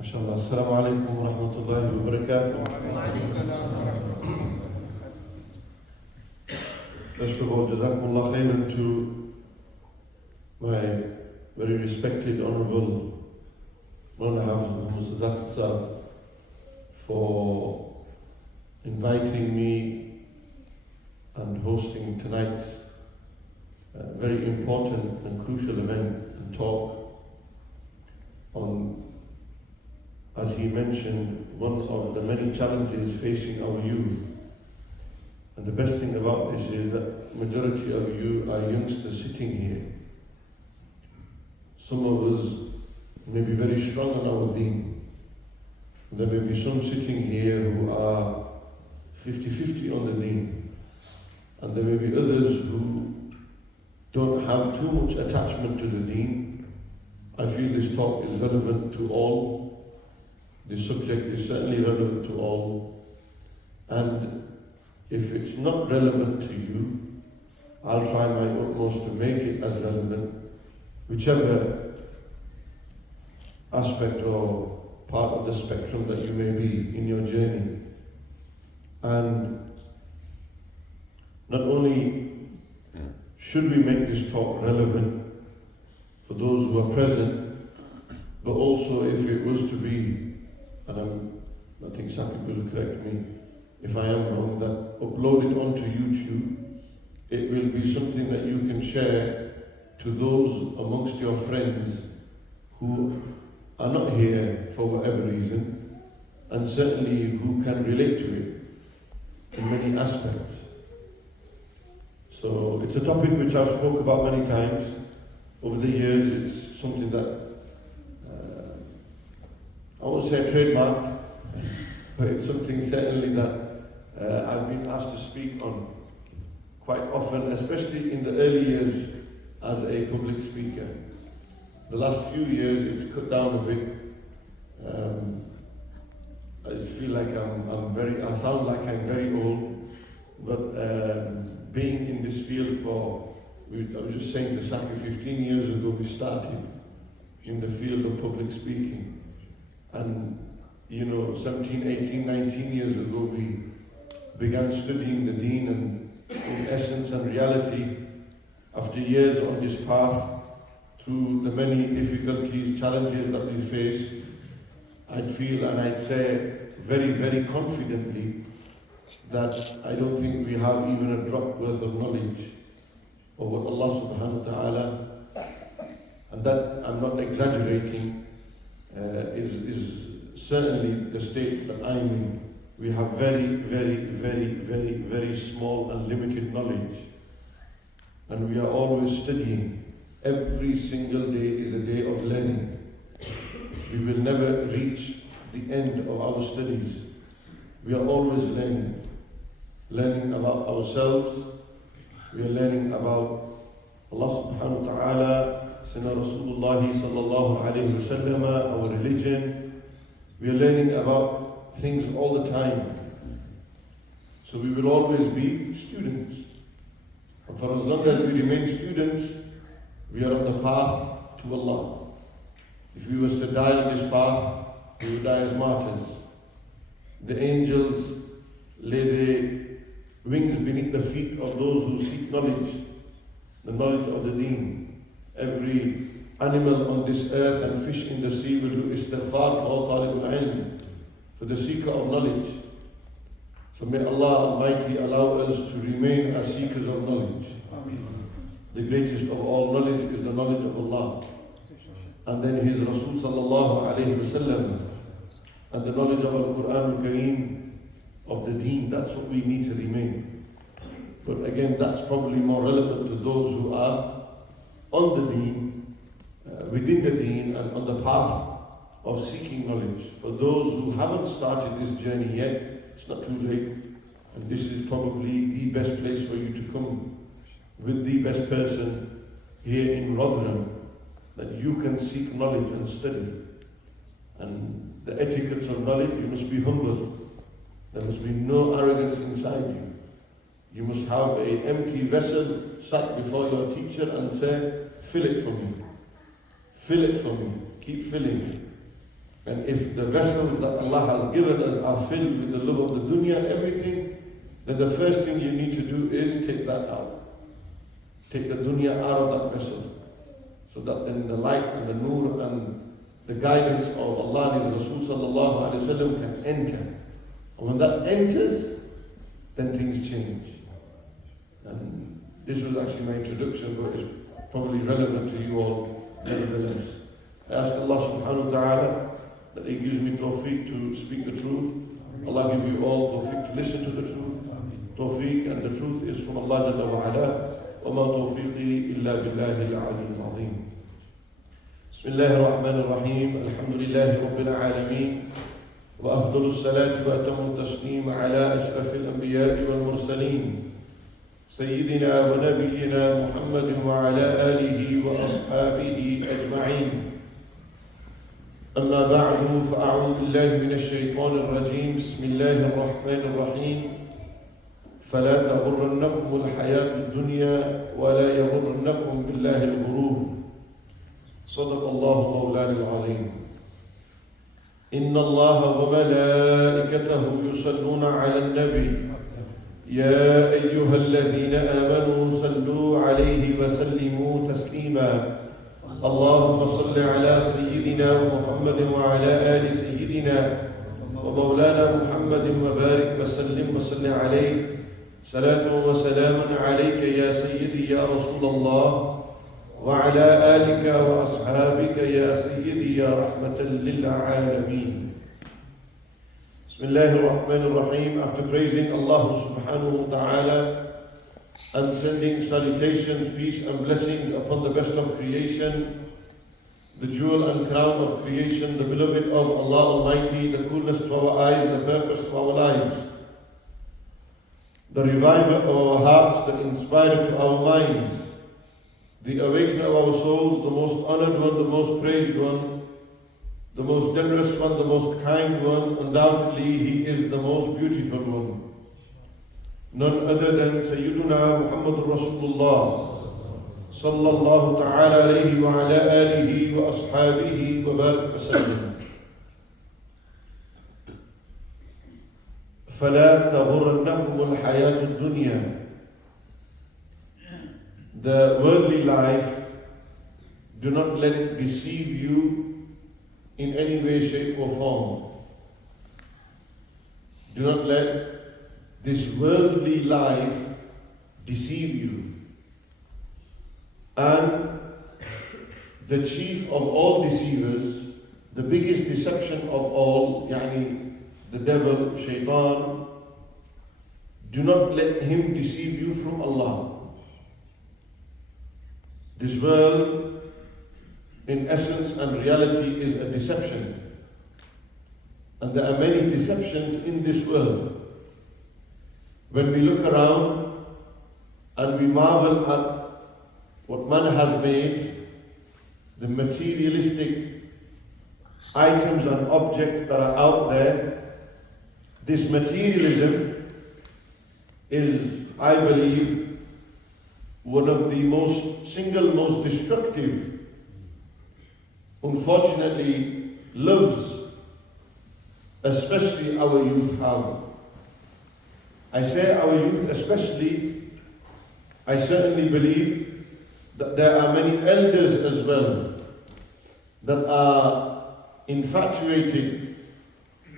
MashaAllah. Assalamu alaikum wa rahmatullahi wa barakatuh. First of all, Jazakumullah khairan to my very respected, honorable Mawlana for inviting me and hosting tonight's very important and crucial event and talk on, as he mentioned, one of the many challenges facing our youth. And the best thing about this is that majority of you are youngsters sitting here. Some of us may be very strong in our deen. There may be some sitting here who are 50-50 on the deen. And there may be others who don't have too much attachment to the deen. I feel this talk is relevant to all. This subject is certainly relevant to all. And if it's not relevant to you, I'll try my utmost to make it as relevant, whichever aspect or part of the spectrum that you may be in your journey. And not only should we make this talk relevant for those who are present, but also if it was to be, and I think Sakib will correct me if I am wrong, that uploaded onto YouTube, it will be something that you can share to those amongst your friends who are not here for whatever reason, and certainly who can relate to it in many aspects. So it's a topic which I've spoke about many times over the years. It's something that I won't say trademarked, but it's something certainly that I've been asked to speak on quite often, especially in the early years as a public speaker. The last few years it's cut down a bit. I just feel like I sound like I'm very old, but being in this field I was just saying to Saki, 15 years ago we started in the field of public speaking. And 17, 18, 19 years ago we began studying the deen, and in essence and reality, after years on this path, through the many difficulties, challenges that we face, I'd feel and I'd say very, very confidently that I don't think we have even a drop worth of knowledge of what Allah subhanahu wa ta'ala, and that I'm not exaggerating, is certainly the state that I'm in. We have very, very, very, very, very small and limited knowledge. And we are always studying. Every single day is a day of learning. We will never reach the end of our studies. We are always learning. Learning about ourselves. We are learning about Allah subhanahu wa ta'ala, Sayyidina Rasulullah sallallahu alayhi wa sallam, our religion. We are learning about things all the time. So we will always be students. And for as long as we remain students, we are on the path to Allah. If we was to die on this path, we will die as martyrs. The angels lay their wings beneath the feet of those who seek knowledge, the knowledge of the deen. Every animal on this earth and fish in the sea will do istighfar for talibul ilm, for the seeker of knowledge. So may Allah Almighty allow us to remain as seekers of knowledge. The greatest of all knowledge is the knowledge of Allah, and then His Rasul sallallahu alayhi wa sallam, and the knowledge of Al-Quran Al-Kareem, of the deen. That's what we need to remain. But again, that's probably more relevant to those who are on the deen, within the deen, and on the path of seeking knowledge. For those who haven't started this journey yet, it's not too late. And this is probably the best place for you to come with the best person here in Rotherham, that you can seek knowledge and study. And the etiquettes of knowledge, you must be humble. There must be no arrogance inside you. You must have an empty vessel sat before your teacher and say, fill it for me. Fill it for me. Keep filling it. And if the vessels that Allah has given us are filled with the love of the dunya and everything, then the first thing you need to do is take that out. Take the dunya out of that vessel. So that then the light and the nur and the guidance of Allah and His Rasul sallallahu alayhi wa sallam can enter. And when that enters, then things change. And this was actually my introduction, but it's probably relevant to you all nevertheless. I ask Allah subhanahu wa ta'ala that He gives me tawfiq to speak the truth. Allah give you all tawfiq to listen to the truth. Tawfiq, and the truth is from Allah Jalla wa Ala. وما توفيقي إلا بالله العلي العظيم. بسم الله الرحمن الرحيم. الحمد لله رب العالمين، وأفضل الصلاة وأتم التسليم على أشرف الأنبياء والمرسلين سيدنا ونبينا محمد وعلى آله وأصحابه أجمعين. أما بعد، فأعوذ بالله من الشيطان الرجيم. بسم الله الرحمن الرحيم. فلا تغرنكم الحياة الدنيا ولا يغرنكم بالله الغرور. صدق الله مولانا العظيم. إن الله وملائكته يصلون على النبي يا أيها الذين آمنوا صلوا عليه وسلموا تسليما. اللهم صل على سيدنا ومحمد وعلى آل سيدنا ومولانا محمد وبارك وسلم وصل عليه صلاة وسلاما عليك يا سيدي يا رسول الله وعلى آلك وأصحابك يا سيدي يا رحمة للعالمين. بسم الله الرحمن الرحيم. After praising Allah subhanahu wa ta'ala and sending salutations, peace and blessings upon the best of creation, the jewel and crown of creation, the beloved of Allah Almighty, the coolness to our eyes, the purpose to our lives, the reviver of our hearts, the inspirer to our minds, the awakener of our souls, the most honored one, the most praised one, the most generous one, the most kind one. Undoubtedly, He is the most beautiful one. None other than Sayyiduna Muhammadur Rasulullah sallallahu ta'ala alayhi wa ala alihi wa ashabihi wa barak wa sallam. فَلَا تَغُرَّنَّكُمُ الْحَيَاةُ الدُّنْيَا. The worldly life, do not let it deceive you in any way, shape or form. Do not let this worldly life deceive you. And the chief of all deceivers, the biggest deception of all, the devil, shaitan, do not let him deceive you from Allah. This world, in essence and reality, is a deception. And there are many deceptions in this world. When we look around and we marvel at what man has made, the materialistic items and objects that are out there, this materialism is, I believe, one of the most destructive, unfortunately, loves, especially our youth have. I say our youth especially, I certainly believe that there are many elders as well that are infatuated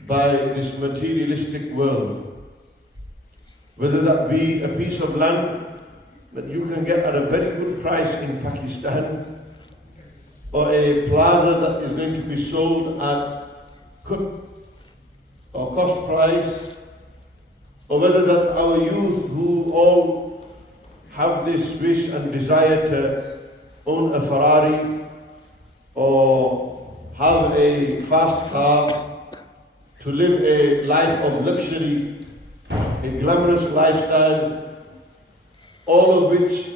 by this materialistic world. Whether that be a piece of land that you can get at a very good price in Pakistan, or a plaza that is going to be sold at cut or cost price, or whether that's our youth who all have this wish and desire to own a Ferrari or have a fast car, to live a life of luxury, a glamorous lifestyle, all of which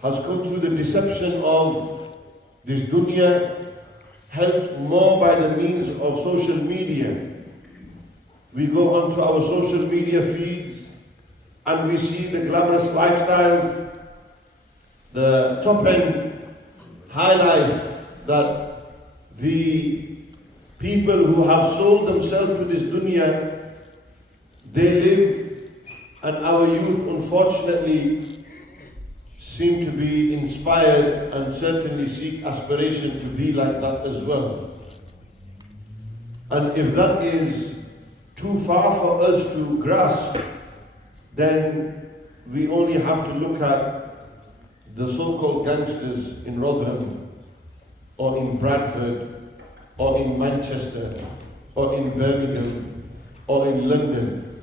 has come through the deception of this dunya, helped more by the means of social media. We go onto our social media feeds and we see the glamorous lifestyles, the top-end high life that the People who have sold themselves to this dunya, they live, and our youth unfortunately seem to be inspired and certainly seek aspiration to be like that as well. And if that is too far for us to grasp, then we only have to look at the so-called gangsters in Rotherham, or in Bradford, or in Manchester, or in Birmingham, or in London.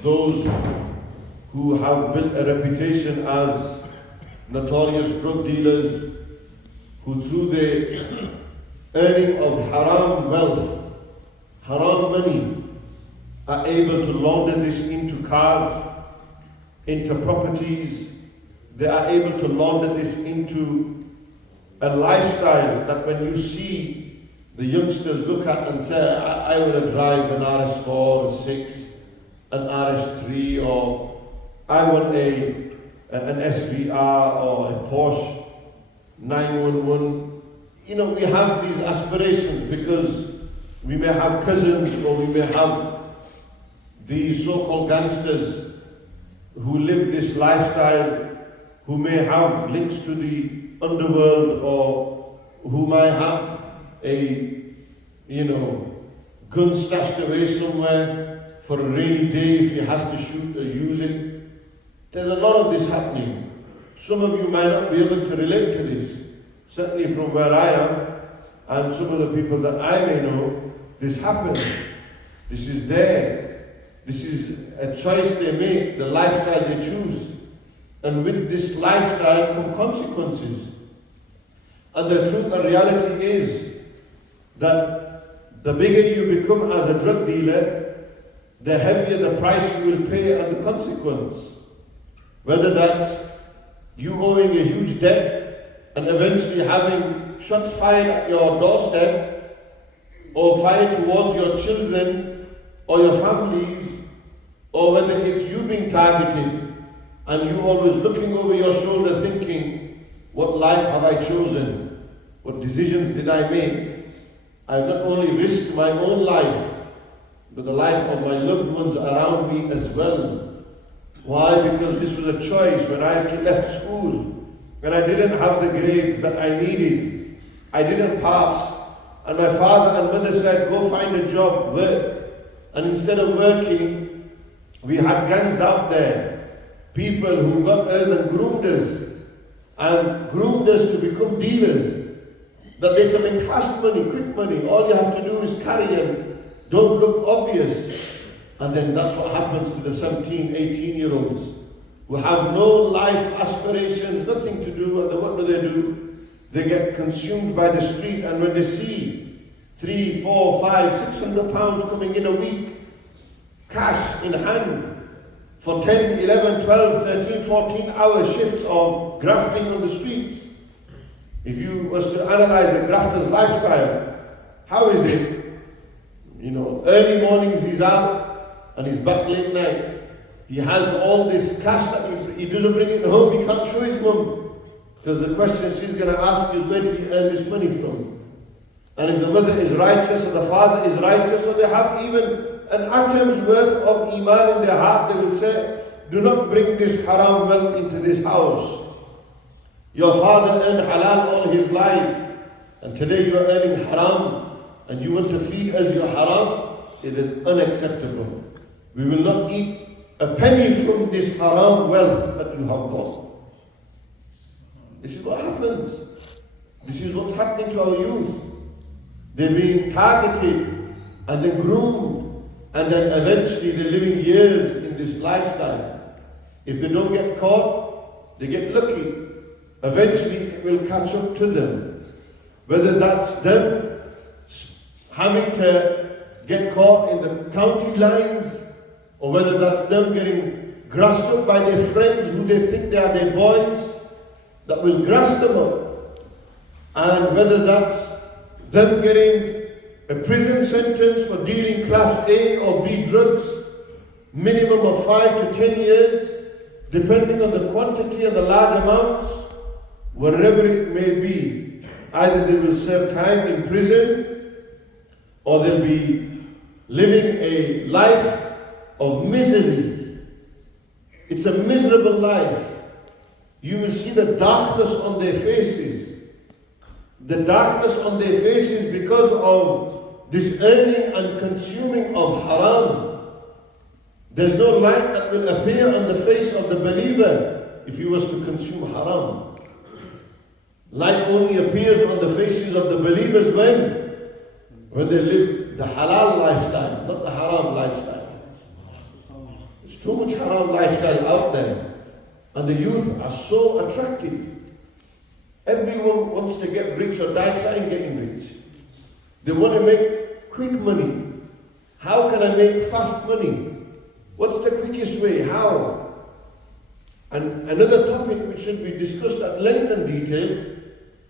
Those who have built a reputation as notorious drug dealers, who through the earning of haram wealth, haram money, are able to launder this into cars, into properties. They are able to launder this into a lifestyle that when you see the youngsters look at and say, I want to drive an RS4 or 6, an RS3, or I want an SVR or a Porsche 911. You know, we have these aspirations because we may have cousins, or we may have these so-called gangsters who live this lifestyle, who may have links to the underworld, or who might have a, gun stashed away somewhere for a rainy day if he has to shoot or use it. There's a lot of this happening. Some of you might not be able to relate to this. Certainly from where I am, and some of the people that I may know, this happens. This is there. This is a choice they make, the lifestyle they choose. And with this lifestyle come consequences. And the truth and reality is that the bigger you become as a drug dealer, the heavier the price you will pay and the consequence. Whether that's you owing a huge debt and eventually having shots fired at your doorstep, or fired towards your children or your families, or whether it's you being targeted and you always looking over your shoulder thinking, what life have I chosen? What decisions did I make? I've not only risked my own life, but the life of my loved ones around me as well. Why? Because this was a choice. When I left school, when I didn't have the grades that I needed, I didn't pass, and my father and mother said, go find a job, work. And instead of working, we had gangs out there, people who got us and groomed us to become dealers, that they can make fast money, quick money. All you have to do is carry and don't look obvious. And then that's what happens to the 17, 18-year-olds who have no life aspirations, nothing to do, and what do? They get consumed by the street, and when they see 3, 4, 5, 600 pounds coming in a week, cash in hand, for 10, 11, 12, 13, 14-hour shifts of grafting on the streets. If you was to analyze a grafter's lifestyle, how is it? Early mornings he's out and he's back late night. He has all this cash that he doesn't bring it home. He can't show his mum, because the question she's going to ask is, where did he earn this money from? And if the mother is righteous and the father is righteous, or they have even an atom's worth of iman in their heart, they will say, do not bring this haram wealth into this house. Your father earned halal all his life, and today you are earning haram, and you want to feed us your haram. It is unacceptable. We will not eat a penny from this haram wealth that you have got. This is what happens. This is what's happening to our youth. They're being targeted and then groomed, and then eventually they're living years in this lifestyle. If they don't get caught, they get lucky. Eventually it will catch up to them. Whether that's them having to get caught in the county lines, or whether that's them getting grassed up by their friends who they think they are their boys, that will grass them up. And whether that's them getting a prison sentence for dealing class A or B drugs, minimum of 5 to 10 years, depending on the quantity and the large amounts, wherever it may be. Either they will serve time in prison, or they'll be living a life of misery. It's a miserable life. You will see the darkness on their faces. The darkness on their faces because of this earning and consuming of haram. There's no light that will appear on the face of the believer if he was to consume haram. Light only appears on the faces of the believers when they live the halal lifestyle, not the haram lifestyle. There's too much haram lifestyle out there. And the youth are so attractive. Everyone wants to get rich or die trying getting rich. They want to make quick money. How can I make fast money? What's the quickest way? How? And another topic which should be discussed at length and detail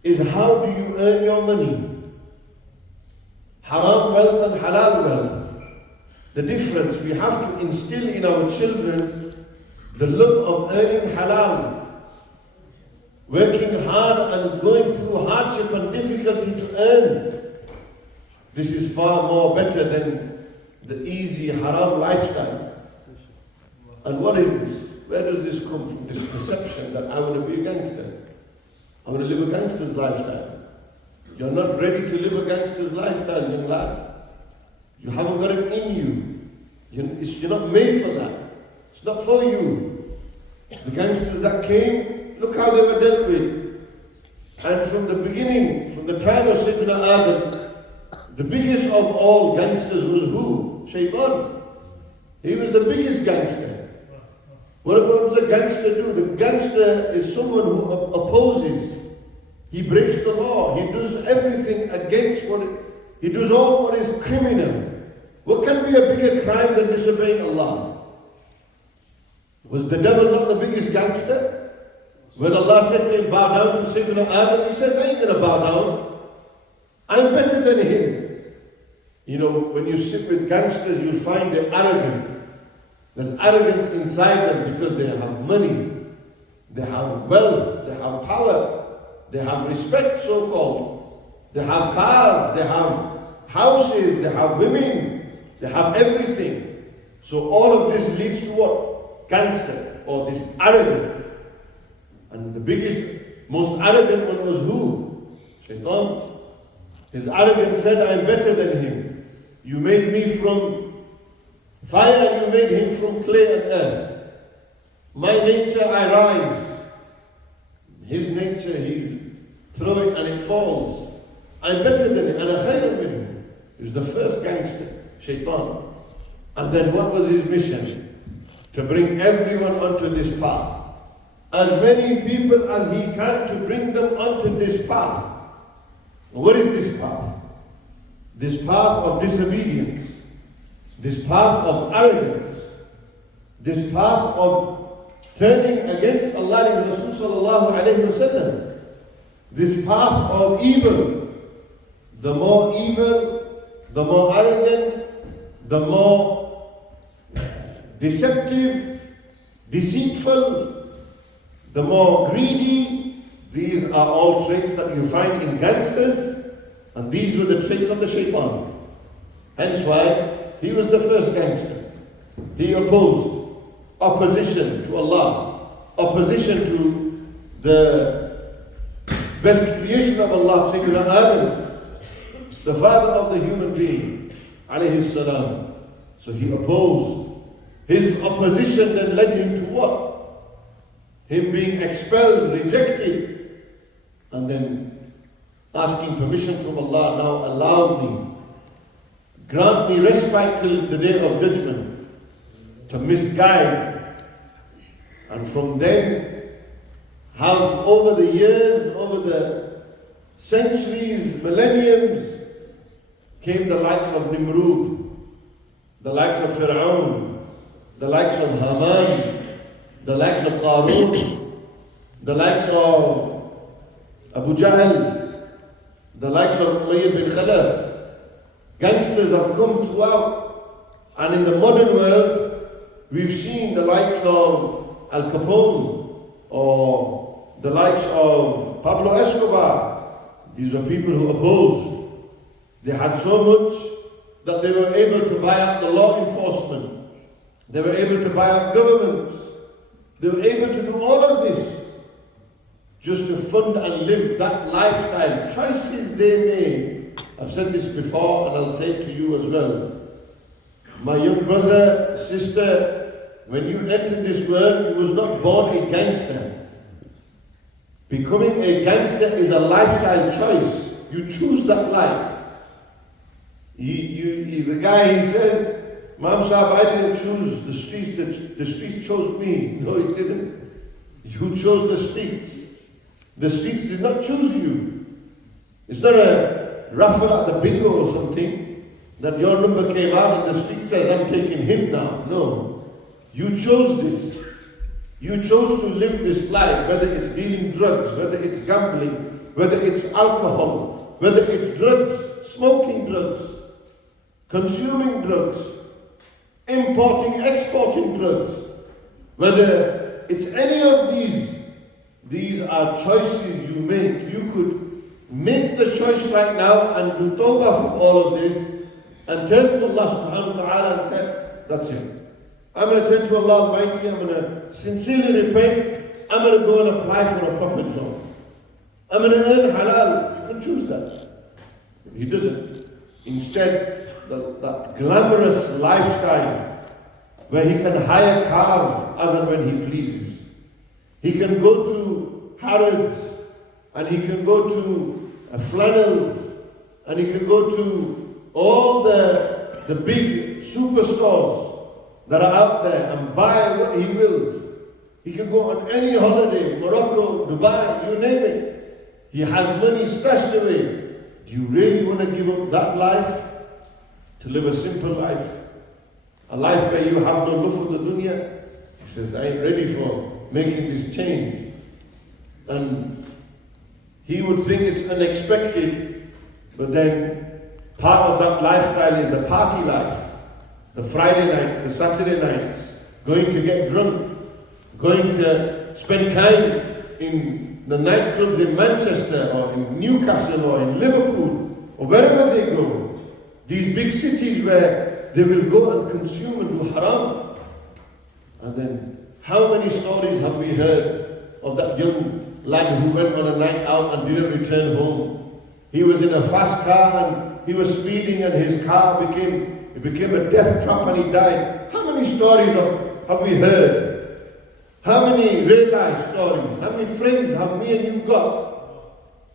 is how do you earn your money? Haram wealth and halal wealth. The difference, we have to instill in our children the love of earning halal. Working hard and going through hardship and difficulty to earn. This is far more better than the easy haram lifestyle. And what is this? Where does this come from? This perception that I want to be a gangster. I want to live a gangster's lifestyle. You're not ready to live a gangster's lifestyle, young lad. You haven't got it in you. You're not made for that. It's not for you. The gangsters that came, look how they were dealt with. And from the beginning, from the time of Sayyidina Adam, the biggest of all gangsters was who? Shaitan. He was the biggest gangster. What does a gangster do? The gangster is someone who opposes. He breaks the law. He does everything against he does all what is criminal. What can be a bigger crime than disobeying Allah? Was the devil not the biggest gangster? When Allah said to him, bow down to Sayyidina Adam, he says, I ain't gonna bow down. I'm better than him. You know, when you sit with gangsters, you'll find they're arrogant. There's arrogance inside them because they have money, they have wealth, they have power, they have respect, so-called. They have cars, they have houses, they have women, they have everything. So all of this leads to what? Gangster, or this arrogance. And the biggest, most arrogant one was who? Shaitan. His arrogance said, I'm better than him. You made me from fire and you made him from clay and earth. My nature, I rise. His nature, he's throwing and it falls. I'm better than him. And a khayrun minhu. He was the first gangster, Shaitan. And then what was his mission? To bring everyone onto this path. As many people as he can to bring them onto this path. What is this path? This path of disobedience. This path of arrogance. This path of turning against Allah and Rasul sallallahu alayhi wa sallam. This path of evil. The more evil, the more arrogant, the more deceptive, deceitful, the more greedy. These are all traits that you find in gangsters, and these were the traits of the Shaitan. Hence why he was the first gangster. He opposed, opposition to Allah, opposition to the best creation of Allah, Sayyidina Adam, the father of the human being, alayhi salam. So he opposed. His opposition then led him to what? Him being expelled, rejected, and then asking permission from Allah, now allow me, grant me respite till the day of judgment, to misguide. And from then, have over the years, over the centuries, millenniums, came the likes of Nimrud, the likes of Fir'aun, the likes of Haman, the likes of Qarun, the likes of Abu Jahl, the likes of Umayyad bin Khalaf. Gangsters have come throughout, and in the modern world, we've seen the likes of Al Capone, or the likes of Pablo Escobar. These were people who opposed. They had so much that they were able to buy out the law enforcement. They were able to buy out governments. They were able to do all of this just to fund and live that lifestyle. Choices they made. I've said this before and I'll say it to you as well. My young brother, sister, when you entered this world, you was not born a gangster. Becoming a gangster is a lifestyle choice. You choose that life. The guy, he says, Imam Sahib, I didn't choose the streets, the streets chose me. No, he didn't. You chose the streets. The streets did not choose you. It's not a raffle at the bingo or something that your number came out and the street says, I'm taking him now. No. You chose this. You chose to live this life, whether it's dealing drugs, whether it's gambling, whether it's alcohol, whether it's drugs, smoking drugs, consuming drugs, importing, exporting drugs, whether it's any of these are choices you make. You could make the choice right now and do tawbah from all of this and turn to Allah subhanahu wa ta'ala and say, that's it. I'm going to turn to Allah Almighty, I'm going to sincerely repent, I'm going to go and apply for a proper job. I'm going to earn halal. You can choose that. He doesn't. Instead, that glamorous lifestyle where he can hire cars as and when he pleases. He can go to Harrods and he can go to Flannels and he can go to all the big superstores that are out there and buy what he wills. He can go on any holiday, Morocco, Dubai, you name it. He has money stashed away. Do you really want to give up that life to live a simple life? A life where you have no love for the dunya? He says, I ain't ready for making this change. And he would think it's unexpected, but then part of that lifestyle is the party life. The Friday nights, the Saturday nights, going to get drunk, going to spend time in the nightclubs in Manchester or in Newcastle or in Liverpool or wherever they go. These big cities where they will go and consume and do haram. And then how many stories have we heard of that young lad who went on a night out and didn't return home? He was in a fast car and he was speeding and his car became a death trap and he died. How many stories have we heard? How many real life stories? How many friends have me and you got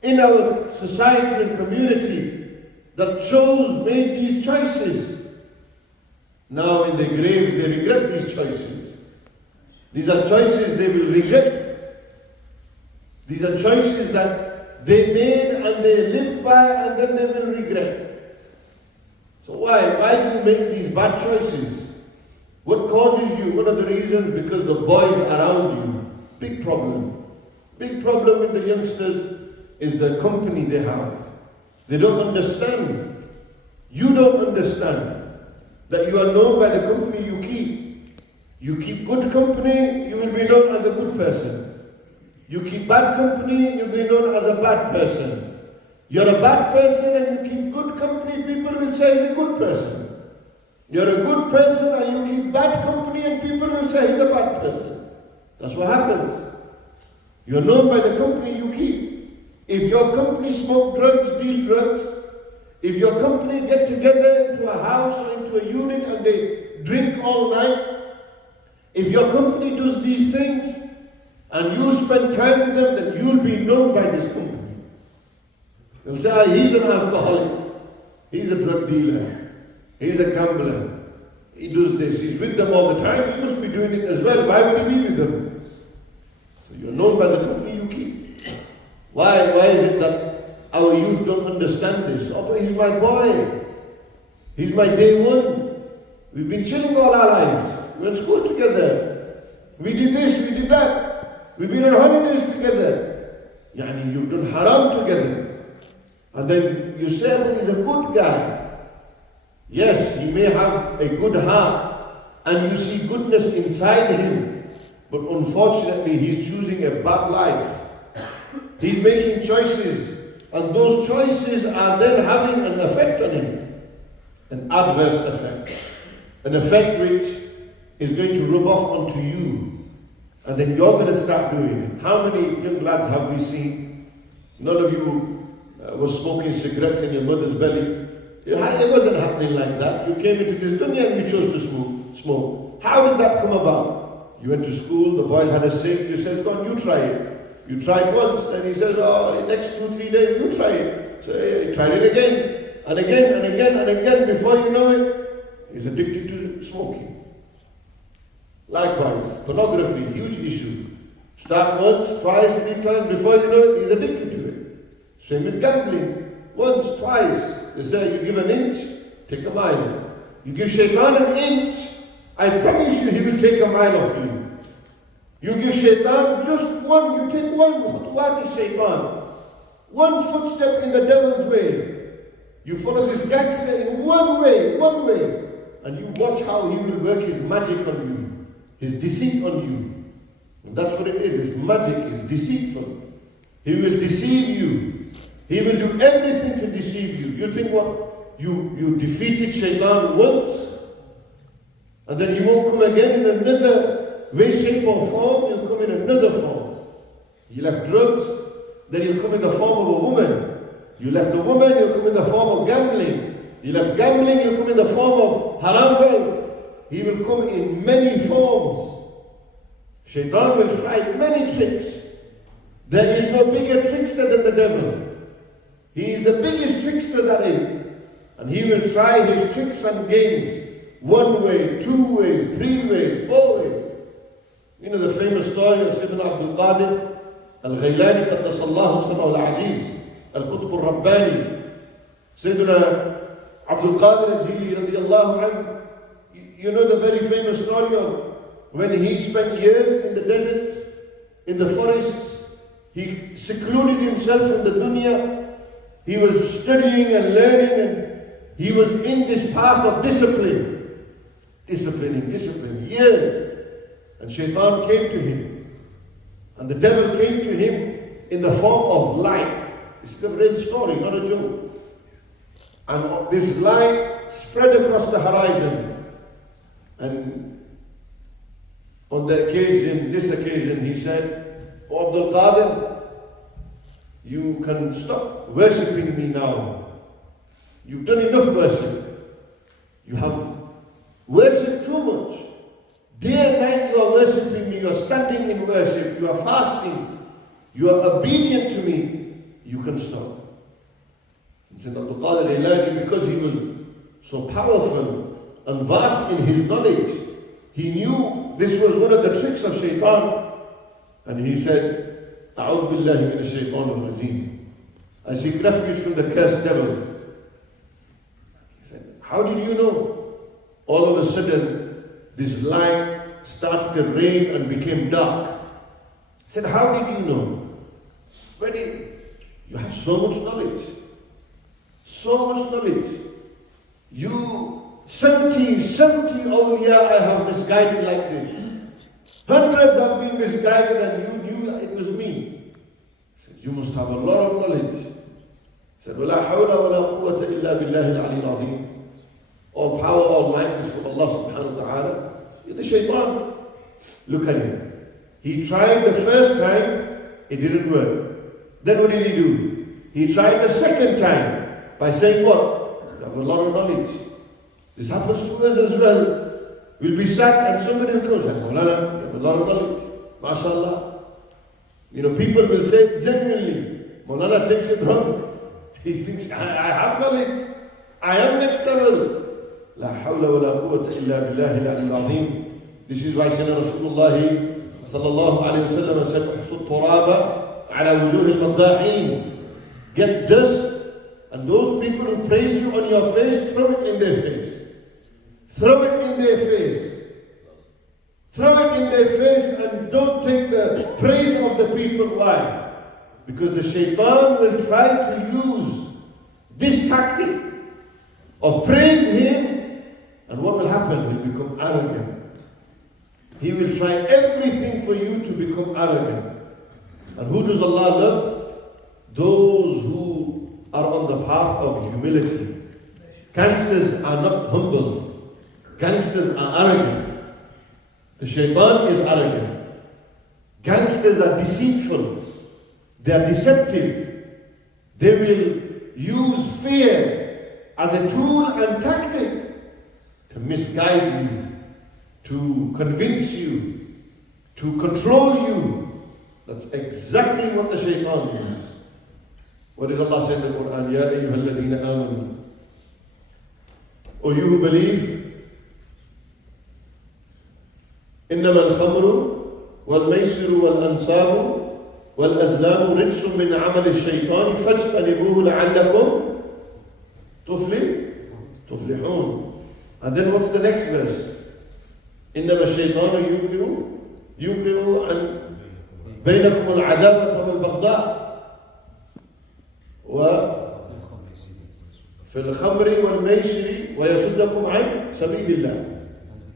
in our society and community that made these choices? Now in the grave they regret these choices. These are choices they will regret. These are choices that they made and they lived by and then they will regret. So why do you make these bad choices? What causes you? One of the reasons, because the boys around you. Big problem. Big problem with the youngsters is the company they have. They don't understand. You don't understand that you are known by the company you keep. You keep good company, you will be known as a good person. You keep bad company, you'll be known as a bad person. You're a bad person and you keep good company, people will say he's a good person. You're a good person and you keep bad company and people will say he's a bad person. That's what happens. You're known by the company you keep. If your company smoke drugs, deal drugs, if your company get together into a house or into a unit and they drink all night, if your company does these things and you spend time with them, then you'll be known by this company. They'll say, he's an alcoholic, he's a drug dealer, he's a gambler, he does this, he's with them all the time, he must be doing it as well. Why would he be with them? So you're known by the company you keep. Why is it that our youth don't understand this? Oh, but he's my boy, he's my day one. We've been chilling all our lives, we went to school together, we did this, we did that, we've been on holidays together. Yani you've done haram together. And then you say, well, he's a good guy. Yes, he may have a good heart and you see goodness inside him, but unfortunately he's choosing a bad life. He's making choices and those choices are then having an effect on him. an adverse effect. An effect which is going to rub off onto you. And then you're going to start doing it. How many young lads have we seen? None of you were smoking cigarettes in your mother's belly. It wasn't happening like that. You came into this dunya and you chose to smoke. How did that come about? You went to school, the boys had a cig, you said, go on, you try it. You tried once, and he says, oh, next 2-3 days, you try it. So he tried it again, and again, and again, and again. Before you know it, he's addicted to smoking. Likewise, pornography, huge issue. Start once, twice, 3 times, before you know it, he's addicted to it. Same with gambling. Once, twice. They say you give an inch, take a mile. You give shaitan an inch, I promise you he will take a mile of you. You give shaitan just one, you take one khutwah to shaitan. One footstep in the devil's way. You follow this gangster in one way. And you watch how he will work his magic on you, his deceit on you. And that's what it is, it's magic, it's deceitful. He will deceive you. He will do everything to deceive you. You think what? You defeated shaitan once, and then he won't come again in another way, shape or form. He'll come in another form. You left drugs, then he'll come in the form of a woman. You left a woman, he'll come in the form of gambling. You left gambling, he'll come in the form of haram wealth. He will come in many forms. Shaitan will try many tricks. There is no bigger trickster than the devil. He is the biggest trickster that is. And he will try his tricks and games. 1 way, 2 ways, 3 ways, 4 ways. You know the famous story of Sayyidina Abdul Qadir Al-Ghaylani Qaddasallahu Sama'u Al-Aziz Al-Qutb Al-Rabbani. Sayyidina Abdul Qadir Al-Jili radiyallahu anhu. You know the very famous story of when he spent years in the deserts, in the forests. He secluded himself from the dunya. He was studying and learning, and he was in this path of discipline. Discipline, years. And shaitan came to him. And the devil came to him in the form of light. This is a real story, not a joke. And this light spread across the horizon. And on this occasion, he said, "Oh, Abdul Qadir, you can stop worshipping me now. You've done enough worship. You have worshipped too much. Day and night you are worshipping me. You are standing in worship. You are fasting. You are obedient to me. You can stop." And said Abdul Qadir Jilani, because he was so powerful and vast in his knowledge, he knew this was one of the tricks of shaitan. And he said, "A'udhu billahi minash shaitanir rajeem. I seek refuge from the cursed devil." He said, "How did you know?" All of a sudden, this light started to rain and became dark. He said, "How did you know?" You have so much knowledge. So much knowledge. You 70 awliya I have misguided like this. Hundreds have been misguided and you knew it was me. He said, "You must have a lot of knowledge." He said, "Wala hawla wala quwwata illa billahi al-ali al-azim." All power, all might is for Allah subhanahu wa ta'ala. You're the shaitan. Look at him. He tried the first time, it didn't work. Then what did he do? He tried the second time by saying what? "You have a lot of knowledge." This happens to us as well. We'll be sat and somebody will come and say, "Maulana, you have a lot of knowledge. MashaAllah." You know, people will say genuinely, Maulana takes it wrong. He thinks, I have knowledge. I am next level. La hawla wa la quwwata illa billahi al-ali al-azim. This is why Sayyidina Rasulullah sallallahu alayhi wa sallam said, "Uhsu turaba ala wujuh al-maddahin." Get dust, and those people who praise you on your face, throw it in their face. Throw it in their face. Throw it in their face and don't take the praise of the people. Why? Because the shaitan will try to use this tactic of praise him, and what will happen? He'll become arrogant. He will try everything for you to become arrogant. And who does Allah love? Those who are on the path of humility. Gangsters are not humble. Gangsters are arrogant. The shaitan is arrogant. Gangsters are deceitful. They are deceptive. They will use fear as a tool and tactic to misguide you, to convince you, to control you. That's exactly what the shaitan uses. What did Allah say in the Quran? Ya ayyuhalladhina amanu. O you who believe, إنما الخمر والميسر والأنصاب والأزلام رجس من عمل الشيطان فاجتنبوه لعلكم تفلحون. And then what's the next verse? إنما الشيطان يوقع عن بينكم العداوة والبغضاء في الخمر والميسر ويصدكم عن سبيل الله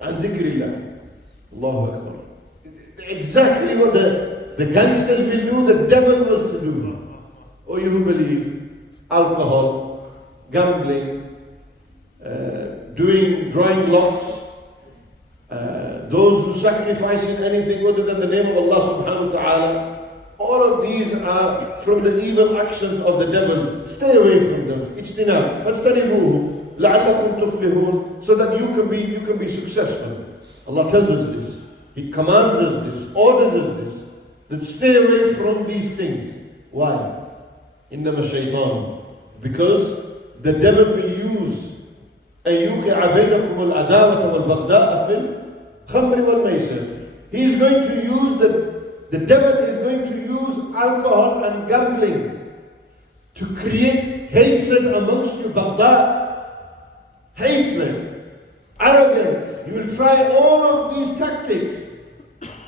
عن ذكر الله. الله أكبر. Exactly what the gangsters will do, the devil was to do. Oh, you who believe, alcohol, gambling, drawing lots, those who sacrifice in anything other than the name of Allah subhanahu wa ta'ala, all of these are from the evil actions of the devil. Stay away from them. Ijtinab. فَاجْتَنِبُوهُ لَعَلَّكُمْ تُفْلِحُونَ. So that you can be successful. Allah tells us this. He commands us this, orders us this, that stay away from these things. Why? إِنَّمَا الشَّيْطَانُ. Because the devil will use أَن يُوقِعَ بَيْنَكُمُ الْعَدَاوَةَ وَالْبَغْضَاءَ فِي الْخَمْرِ وَالْمَيْسِرِ. He's going to use the devil is going to use alcohol and gambling to create hatred amongst you, Baghdad. Hatred, arrogance. He will try all of these tactics.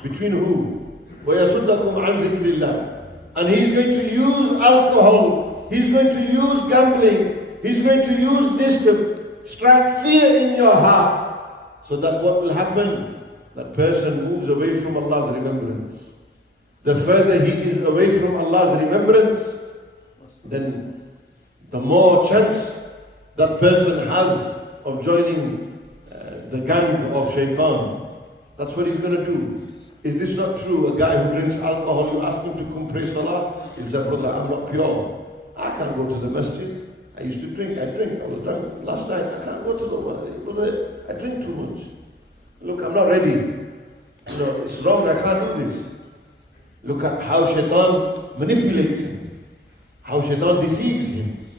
Between who? وَيَصُدَّكُمْ عَنْ ذِكْرِ اللَّهِ. And he's going to use alcohol, he's going to use gambling, he's going to use this to strike fear in your heart. So that what will happen? That person moves away from Allah's remembrance. The further he is away from Allah's remembrance, then the more chance that person has of joining the gang of shaitan. That's what he's going to do. Is this not true? A guy who drinks alcohol, you ask him to come pray salah, he said, brother, I'm not pure. I can't go to the masjid. I used to drink. I was drunk last night. I can't go to the masjid. Brother, I drink too much. Look, I'm not ready. It's wrong. I can't do this. Look at how shaitan manipulates him. How shaitan deceives him.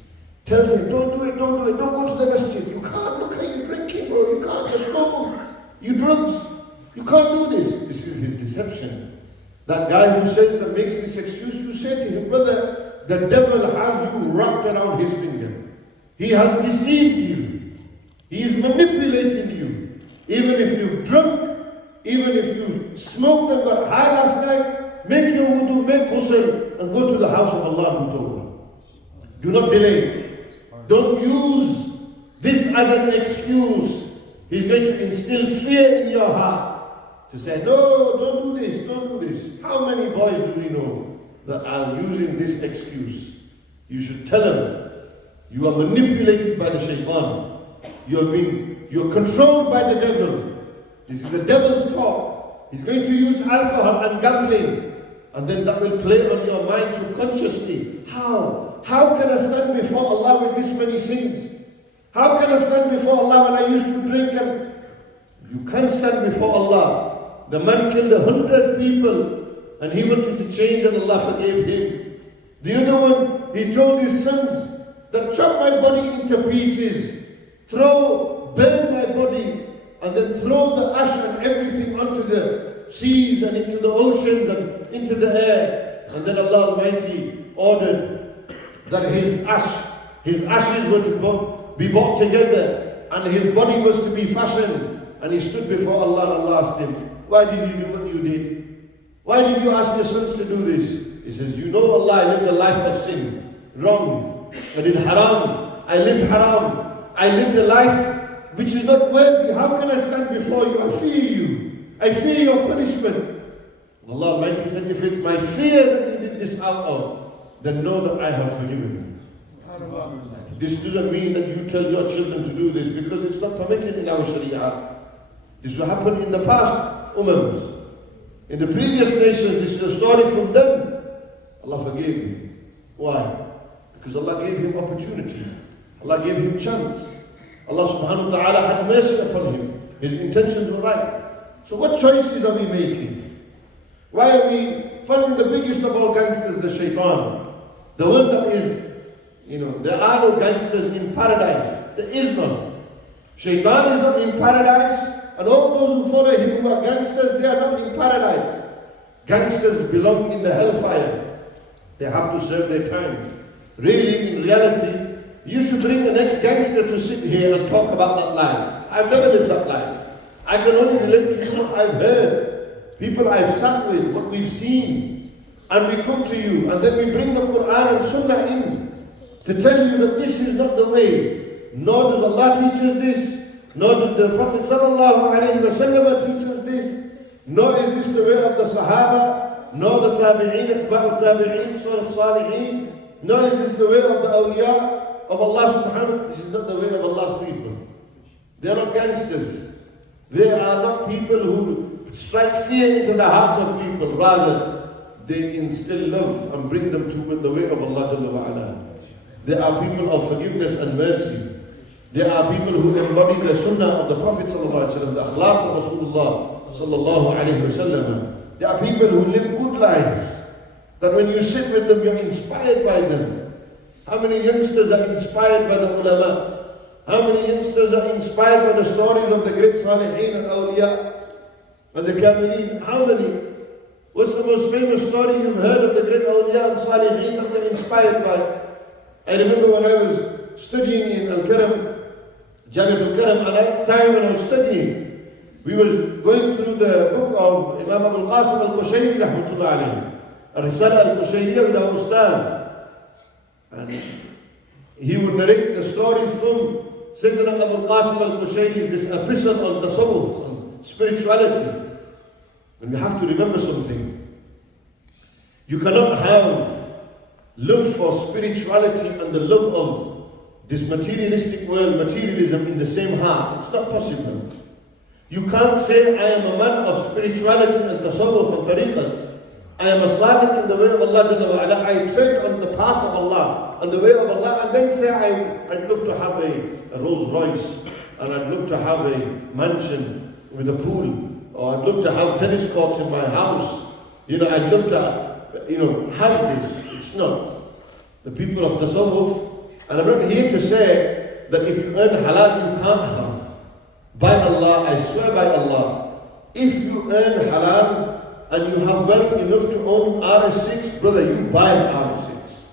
Tells him, don't do it, don't go to the masjid. You can't, look at you drinking, bro. You can't just go. You drugs. You can't do this. This is his deception. That guy who says that makes this excuse, you say to him, brother, the devil has you wrapped around his finger. He has deceived you. He is manipulating you. Even if you've drunk, even if you smoked and got high last night, make your wudu, make ghusl, and go to the house of Allah and do. Do not delay. Don't use this as an excuse. He's going to instill fear in your heart. To say, no, don't do this, don't do this. How many boys do we know that are using this excuse? You should tell them, you are manipulated by the shaitan. You're controlled by the devil. This is the devil's talk. He's going to use alcohol and gambling. And then that will play on your mind subconsciously. How? How can I stand before Allah with this many sins? How can I stand before Allah when I used to drink? And you can't stand before Allah. The man killed 100 people and he wanted to change and Allah forgave him. The other one, he told his sons that chop my body into pieces, burn my body, and then throw the ash and everything onto the seas and into the oceans and into the air. And then Allah Almighty ordered that his ashes were to be brought together and his body was to be fashioned. And he stood before Allah and Allah asked him, why did you do what you did? Why did you ask your sons to do this? He says, you know Allah, I lived a life of sin, wrong. I did haram, I lived haram. I lived a life which is not worthy. How can I stand before you? I fear you. I fear your punishment. Allah Almighty said, if it's my fear that you did this out of, then know that I have forgiven you. This doesn't mean that you tell your children to do this, because it's not permitted in our Sharia. This will happen in the past Imams. In the previous nations, this is a story from them. Allah forgave him. Why? Because Allah gave him opportunity. Allah gave him chance. Allah subhanahu wa ta'ala had mercy upon him. His intentions were right. So what choices are we making? Why are we following the biggest of all gangsters, the shaitan? The one that is, there are no gangsters in paradise. There is none. Shaitan is not in paradise, and all those who follow him who are gangsters, they are not in paradise. Gangsters belong in the hellfire. They have to serve their time. Really, in reality, you should bring an ex-gangster to sit here and talk about that life. I've never lived that life. I can only relate to you what I've heard. People I've sat with, what we've seen. And we come to you, and then we bring the Quran and Sunnah in to tell you that this is not the way. Nor does Allah teach us this. Nor did the Prophet sallallahu alayhi wa sallam teach us this. Nor is this the way of the Sahaba. Nor the Tabi'een, Atba'u Tabi'een, Salaf Salihin. Nor is this the way of the awliya of Allah subhanahu wa ta'ala. This is not the way of Allah's people. They are not gangsters. They are not people who strike fear into the hearts of people. Rather, they instill love and bring them to the way of Allah Jalla wa Ala. They are people of forgiveness and mercy. They are people who embody the sunnah of the Prophet sallallahu alaihi wasallam, the akhlaq of Rasulullah sallallahu alaihi wasallam. They are people who live good lives. That when you sit with them, you're inspired by them. How many youngsters are inspired by the ulama? How many youngsters are inspired by the stories of the great Salihin and Awliya and the Kamilin? How many? What's the most famous story you've heard of the great Awliya and Salihin that we're inspired by? I remember when I was studying in Al-Karam, Jami Al-Karam, at that time when I was studying, we was going through the book of Imam Abu Qasim Al-Qushayri rahmatullah alayhi, Al-Risala Al-Qushayriya with our Ustaz. And he would narrate the stories from Sayyidina Abu Qasim Al-Qushayri, this epistle on tasawwuf, on spirituality. And we have to remember something. You cannot have love for spirituality and the love of this materialistic world, materialism in the same heart. It's not possible. You can't say, I am a man of spirituality and tasawwuf and tariqah. I am a sadiq in the way of Allah Jalla wa Ala. I tread on the path of Allah, on the way of Allah, and then say, I'd love to have a Rolls Royce, and I'd love to have a mansion with a pool, or I'd love to have tennis courts in my house. I'd love to, have this. It's not. The people of tasawwuf, and I'm not here to say that if you earn halal, you can't have. By Allah, I swear by Allah, if you earn halal, and you have wealth enough to own RS6, brother, you buy RS6.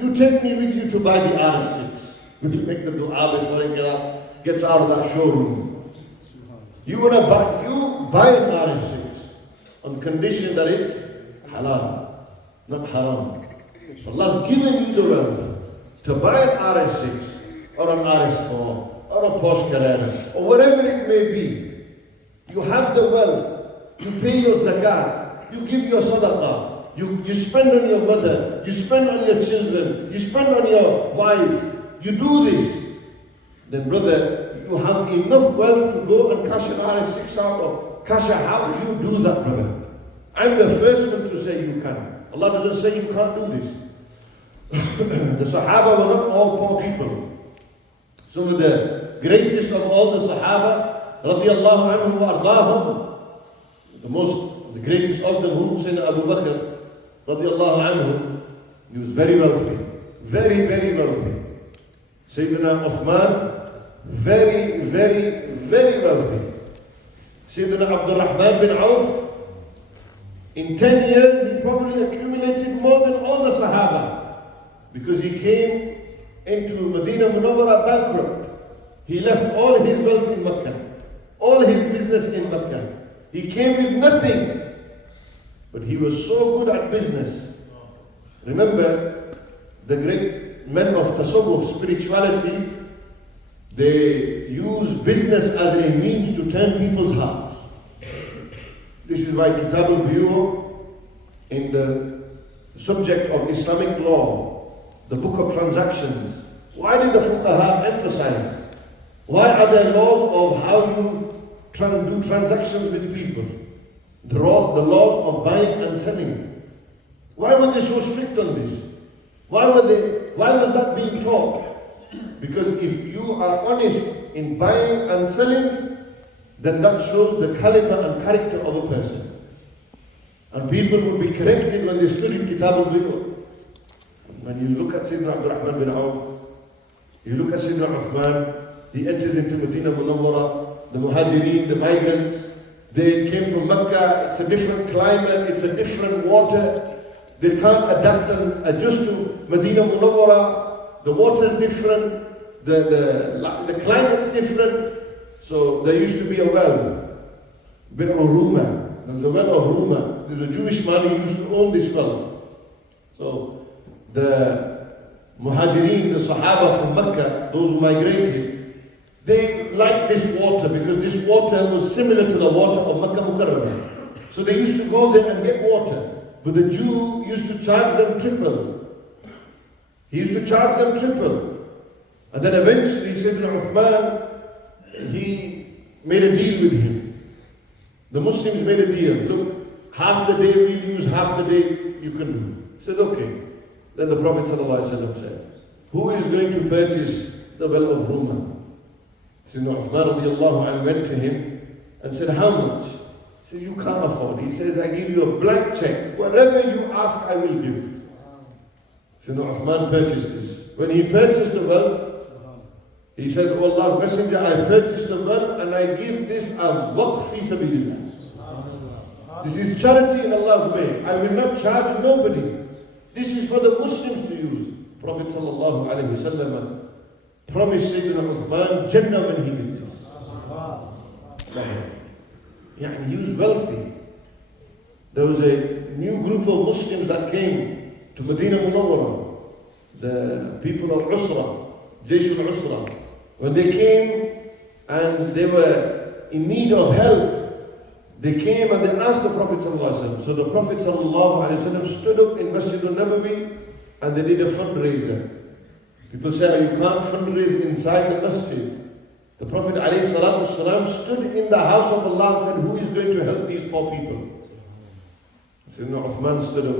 You take me with you to buy the RS6. We'll make the dua before it gets out of that showroom. You buy an RS6 on condition that it's halal, not haram. So Allah's given you the wealth to buy an RS6 or an RS4 or a Porsche Carrera or whatever it may be. You have the wealth. You pay your zakat, you give your sadaqah, you spend on your mother, you spend on your children, you spend on your wife, you do this, then brother, you have enough wealth to go and cash an RS6 out or cash a house. You do that, brother. I'm the first one to say you can. Allah doesn't say you can't do this. The Sahaba were not all poor people. Some of the greatest of all the Sahaba, radiallahu anhum wa ardahum, the greatest of them, who Sayyidina Abu Bakr, radiallahu anhu, he was very wealthy, very, very wealthy. Sayyidina Uthman, very, very, very wealthy. Sayyidina Abdul Rahman bin Auf, in 10 years he probably accumulated more than all the Sahaba, because he came into Medina Munawwara bankrupt. He left all his wealth in Mecca, all his business in Mecca. He came with nothing, but he was so good at business. Remember, the great men of tasawwuf, spirituality, they use business as a means to turn people's hearts. This is why Kitab al-Buyur, in the subject of Islamic law, the book of transactions. Why did the fuqaha emphasize? Why are there laws of how you do transactions with people? The laws of buying and selling. Why were they so strict on this? Why was that being taught? Because if you are honest in buying and selling, then that shows the caliber and character of a person. And people would be corrected when they stood in Kitab al-Bay'ah. When you look at Sayyidina Abdul Rahman bin Auf, you look at Sayyidina Uthman, he enters into Medina Munawwara, the Muhajirin, the migrants, they came from Mecca, it's a different climate, it's a different water, they can't adapt and adjust to Medina Munawwara, the water's different, the climate's different. So there used to be a well, Bi'r Ruma, there was a well of Ruma. There was a Jewish man who used to own this well. So the Muhajirin, the Sahaba from Mecca, those who migrated, they liked this water because this water was similar to the water of Makkah Mukarramah. So they used to go there and get water. But the Jew used to charge them triple. He used to charge them triple. And then eventually Sayyidina Uthman, he made a deal with him. The Muslims made a deal. Look, half the day we'll use, half the day you can do. He said, okay. Then the Prophet ﷺ said, who is going to purchase the well of Ruma? Sayyidina Uthman radiallahu anhu went to him and said, how much? He said, you can't afford. He says, I give you a blank check. Whatever you ask, I will give. Sayyidina Uthman purchased this. When he purchased the well, he said, oh Allah's Messenger, I purchased the well and I give this as waqf fi sabilillah. This is charity in Allah's way. I will not charge nobody. This is for the Muslims to use. Prophet sallallahu alaihi wasallam promised Sayyidina Uthman Jannah when he did this. He was wealthy. There was a new group of Muslims that came to Medina Munawwara. The people of Usra, Jaysh al-Usra. When they came and they were in need of help, they came and they asked the Prophet ﷺ. So the Prophet ﷺ stood up in Masjid al-Nabawi and they did a fundraiser. People say, you can't fundraise inside the masjid. The Prophet ﷺ stood in the house of Allah and said, who is going to help these poor people? Sayyidina Uthman stood up.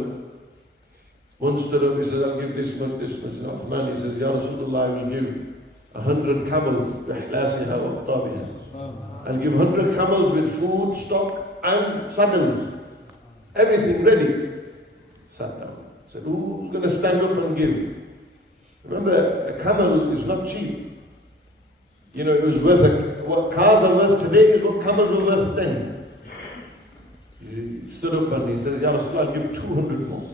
One stood up, he said, I'll give this much, this much. And Uthman, he said, Ya Rasulullah, I will give 100 camels. I'll give 100 camels with food, stock, and saddles. Everything ready. Sat down. Said, who's going to stand up and give? Remember, a camel is not cheap. You know, it was worth, what cars are worth today is what camels were worth then. He stood up and he said, Ya Rasulullah, I'll give 200 more.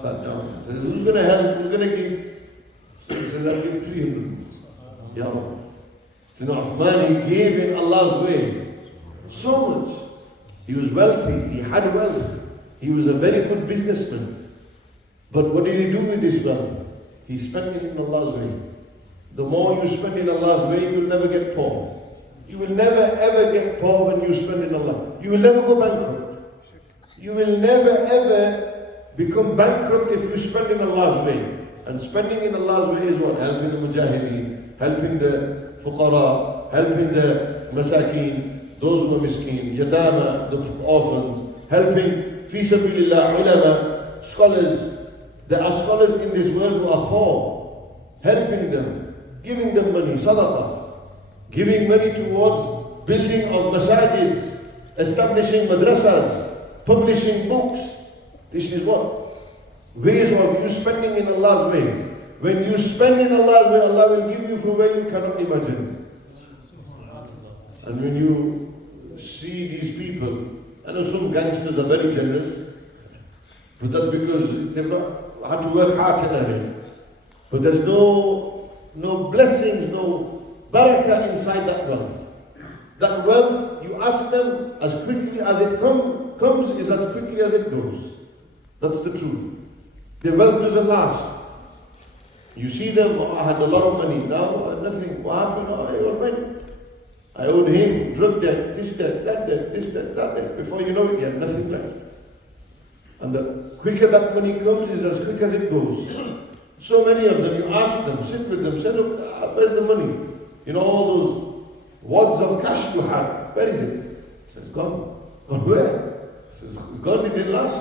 Sat down. He said, who's going to help? Who's going to give? So he said, I'll give 300 more. Ya Allah. So Uthman, he gave in Allah's way so much. He was wealthy, he had wealth. He was a very good businessman. But what did he do with this wealth? He spent it in Allah's way. The more you spend in Allah's way, you will never get poor. You will never ever get poor when you spend in Allah. You will never go bankrupt. You will never ever become bankrupt if you spend in Allah's way. And spending in Allah's way is what? Helping the mujahideen, helping the fuqara, helping the masakin, those who are miskeen, yatama, the orphans, helping fi sabilillah, ulama, scholars. There are scholars in this world who are poor, helping them, giving them money, sadaqah, giving money towards building of masajids, establishing madrasas, publishing books. This is what? Ways of you spending in Allah's way. When you spend in Allah's way, Allah will give you from where you cannot imagine. And when you see these people, I know some gangsters are very generous, but that's because they've not had to work hard to earn it. But there's no blessings, no barakah inside that wealth. That wealth, you ask them, as quickly as it comes is as quickly as it goes. That's the truth. Their wealth doesn't last. You see them, oh, I had a lot of money, now nothing. What happened? Oh, I owed rent. I owed him, drug debt, this debt, that debt, this debt, that debt. Before you know it, you have nothing left. And the quicker that money comes is as quick as it goes. So many of them, you ask them, sit with them, say, look, where's the money? You know, all those wads of cash you had, where is it? He says, gone. Gone where? He says, gone, it didn't last.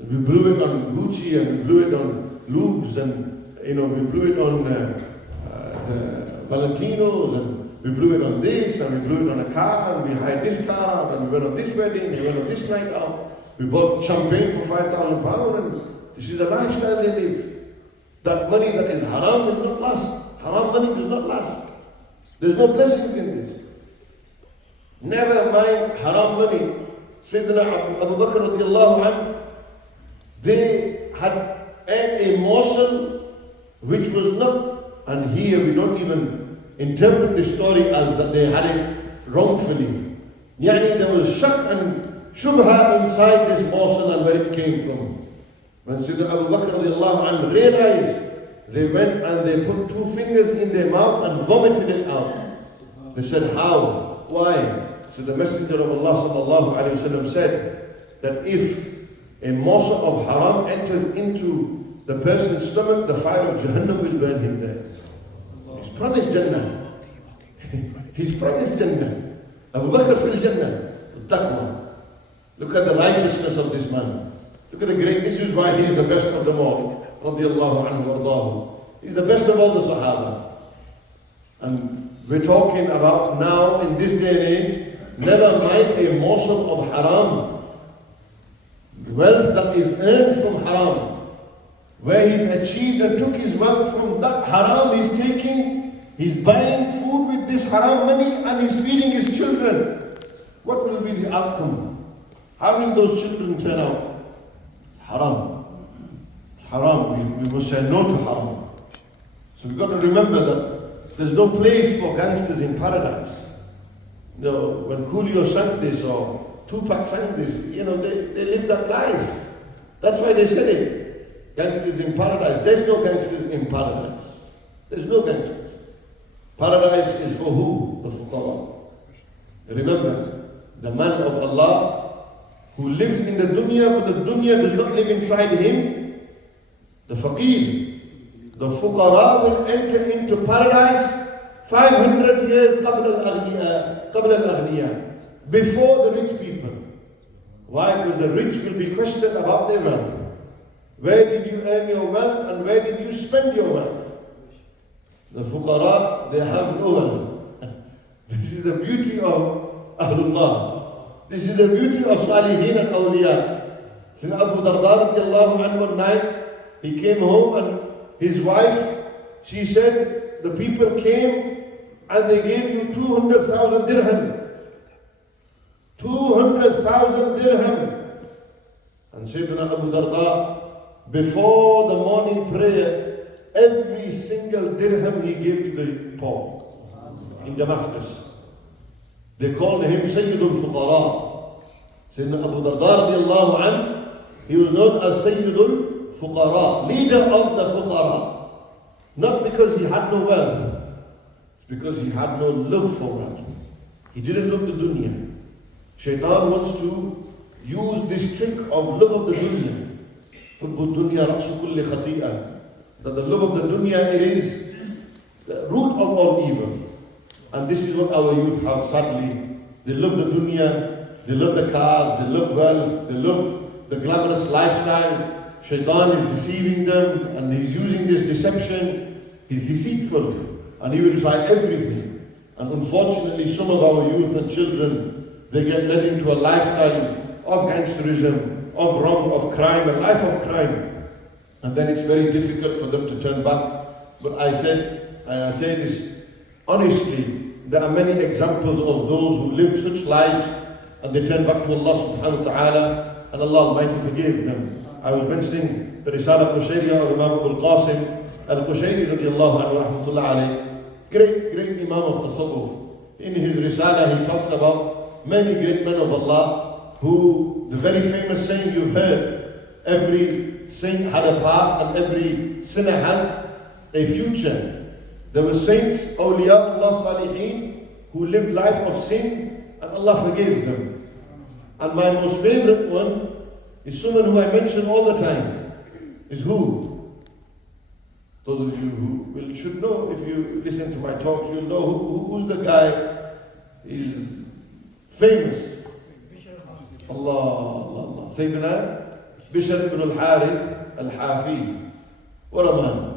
We blew it on Gucci and we blew it on Lubes and, you know, we blew it on the Valentinos and we blew it on this and we blew it on a car and we hired this car out and we went on this wedding, we went on this night out. We bought champagne for £5,000 and this is the lifestyle they live. That money that is haram will not last. Haram money does not last. There's no blessings in this. Never mind haram money. Sayyidina Abu Bakr radiallahu anhu, they had earned a morsel which was not, and here we don't even interpret the story as that they had it wrongfully. Yani there was shak and shubha inside this morsel and where it came from. When Sayyidina Abu Bakr radiallahu anhu realized, they went and they put 2 fingers in their mouth and vomited it out. They said, how? Why? So the Messenger of Allah sallallahu alayhi wa sallam said that if a morsel of haram enters into the person's stomach, the fire of Jahannam will burn him there. He's promised Jannah. He's promised Jannah. Abu Bakr fil Jannah. Taqwa. Look at the righteousness of this man. Look at the great, this is why he's the best of them all. Radiallahu anhu wardahu. He's the best of all the Sahaba. And we're talking about now in this day and age, never mind a morsel of haram. Wealth that is earned from haram. Where he's achieved and took his wealth from that haram he's taking, he's buying food with this haram money and he's feeding his children. What will be the outcome? How will those children turn out? Haram. Haram, we must say no to haram. So we've got to remember that there's no place for gangsters in paradise. You know, when Coolio sang this or Tupac sang this, you know, they lived that life. That's why they said it. Gangsters in paradise. There's no gangsters in paradise. There's no gangsters. Paradise is for who? The fuqara. Remember, the man of Allah who lives in the dunya, but the dunya does not live inside him. The faqir, the fuqara will enter into paradise 500 years qabla al-aghniya, before the rich people. Why? Because the rich will be questioned about their wealth. Where did you earn your wealth and where did you spend your wealth? The fuqara, they have no wealth. This is the beauty of Ahlullah. This is the beauty of Salihin and Awliya. Sayyidina Abu Darda radiallahu anhu one night, he came home and his wife, she said, the people came and they gave you 200,000 dirham. 200,000 dirham. And Sayyidina Abu Darda, before the morning prayer, every single dirham he gave to the poor in Damascus. They called him Sayyidul Fuqara. Sayyidina Abu Darda radiallahu anhu, he was known as Sayyidul Fuqara, leader of the Fuqara. Not because he had no wealth, it's because he had no love for wealth. He didn't love the dunya. Shaitan wants to use this trick of love of the dunya. حُبُّ الدُّنْيَا رَأْسُ كُلِّ خَطِيئًا. That the love of the dunya, it is the root of all evil. And this is what our youth have, sadly. They love the dunya, they love the cars, they love wealth, they love the glamorous lifestyle. Shaitan is deceiving them and he's using this deception. He's deceitful and he will try everything. And unfortunately, some of our youth and children, they get led into a lifestyle of gangsterism, of wrong, of crime, a life of crime. And then it's very difficult for them to turn back. But I said, and I say this honestly, there are many examples of those who live such lives and they turn back to Allah subhanahu wa ta'ala and Allah Almighty forgive them. I was mentioning the Risala Qushayriya of Imam Al-Qasim Al-Qushayri radiallahu anhu rahmatullah alayhi. Great Imam of Tasawwuf. In his Risala he talks about many great men of Allah who, the very famous saying you've heard, every saint had a past and every sinner has a future. There were saints, awliyaullah salihin, who lived life of sin and Allah forgave them. And my most favorite one is someone who I mention all the time. Is who? Those of you who should know, if you listen to my talks, you'll know who's the guy. He's famous. Allah, Allah, Allah. Sayyidina Bishr ibn al-Harith al-Hafi. What a man.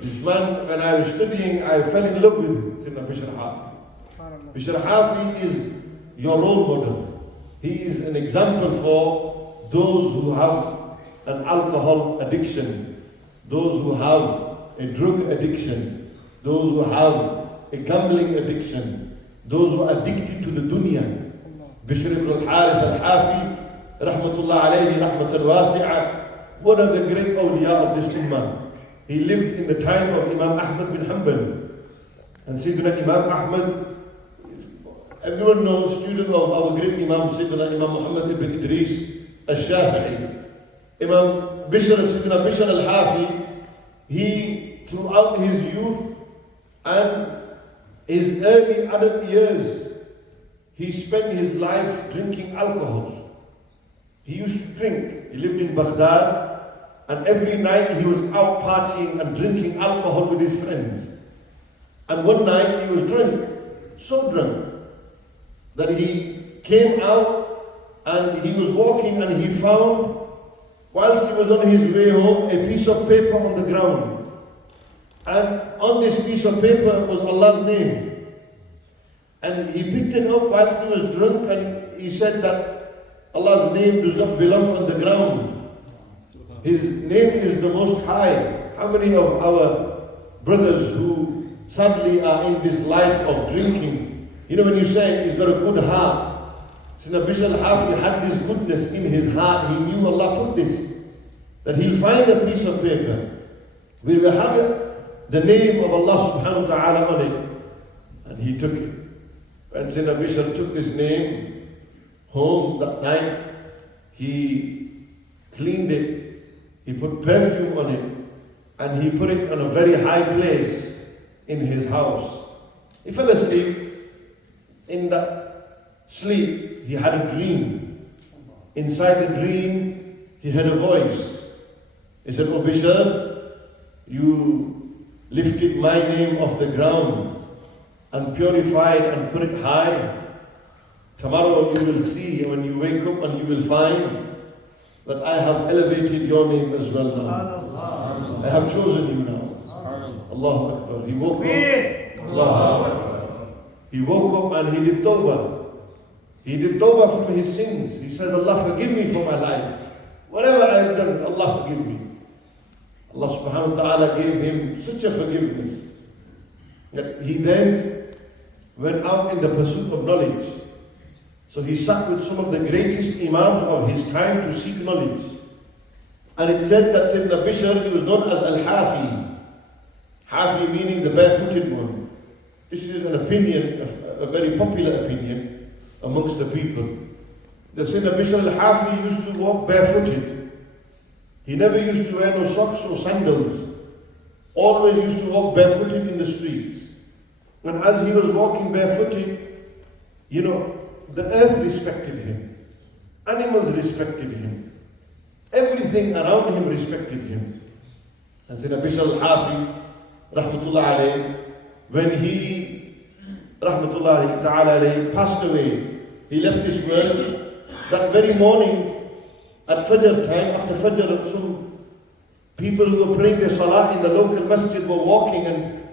This man, when I was studying, I fell in love with him, Sayyidina Bishr al-Hafi. Bishr al-Hafi is your role model. He is an example for those who have an alcohol addiction, those who have a drug addiction, those who have a gambling addiction, those who are addicted to the dunya. Bishr ibn al-Harith al-Hafi, rahmatullah alayhi, rahmatan wasi'ah, one of the great awliya of this ummah. He lived in the time of Imam Ahmad bin Hanbal. And Sayyidina Imam Ahmad, everyone knows, student of our great Imam, Sayyidina Imam Muhammad ibn Idris al-Shafi'i. Imam Sayyidina Bishr al-Hafi, he, throughout his youth and his early adult years, he spent his life drinking alcohol. He used to drink. He lived in Baghdad, and every night he was out partying and drinking alcohol with his friends. And one night he was drunk, so drunk, that he came out and he was walking and he found, whilst he was on his way home, a piece of paper on the ground. And on this piece of paper was Allah's name. And he picked it up whilst he was drunk, and he said that Allah's name does not belong on the ground. His name is the Most High. How many of our brothers who sadly are in this life of drinking, you know, when you say he's got a good heart, Sayyidina Bishr al-Hafi had this goodness in his heart. He knew Allah put this, that he'll find a piece of paper, we will have it, the name of Allah subhanahu wa ta'ala on it. And he took it. When Sayyidina Bishr took this name home that night, he cleaned it, he put perfume on it, and he put it on a very high place in his house. He fell asleep. In that sleep, he had a dream. Inside the dream, he heard a voice. He said, "Oh Bishr, you lifted my name off the ground and purified and put it high. Tomorrow you will see, when you wake up, and you will find that I have elevated your name as well now. I have chosen you now." Allahu Akbar. He woke up. Allahu Akbar. He woke up and he did tawbah. He did tawbah from his sins. He said, "Allah forgive me for my life. Whatever I have done, Allah forgive me." Allah subhanahu wa ta'ala gave him such a forgiveness that he then went out in the pursuit of knowledge. So he sat with some of the greatest Imams of his time to seek knowledge. And it said that Sayyidina Bishr, he was known as Al-Hafi. Hafi meaning the barefooted one. This is an opinion, a very popular opinion amongst the people. The Sayyidina Bishr Al-Hafi used to walk barefooted. He never used to wear no socks or sandals. Always used to walk barefooted in the streets. And as he was walking barefooted, you know, the earth respected him. Animals respected him. Everything around him respected him. And Sayyidina Bishr Al-Hafi, rahmatullah alayhi, when he, rahmatullah ta'ala alayhi, passed away, he left this world. That very morning, at Fajr time, after Fajr, some people who were praying their salah in the local masjid were walking, and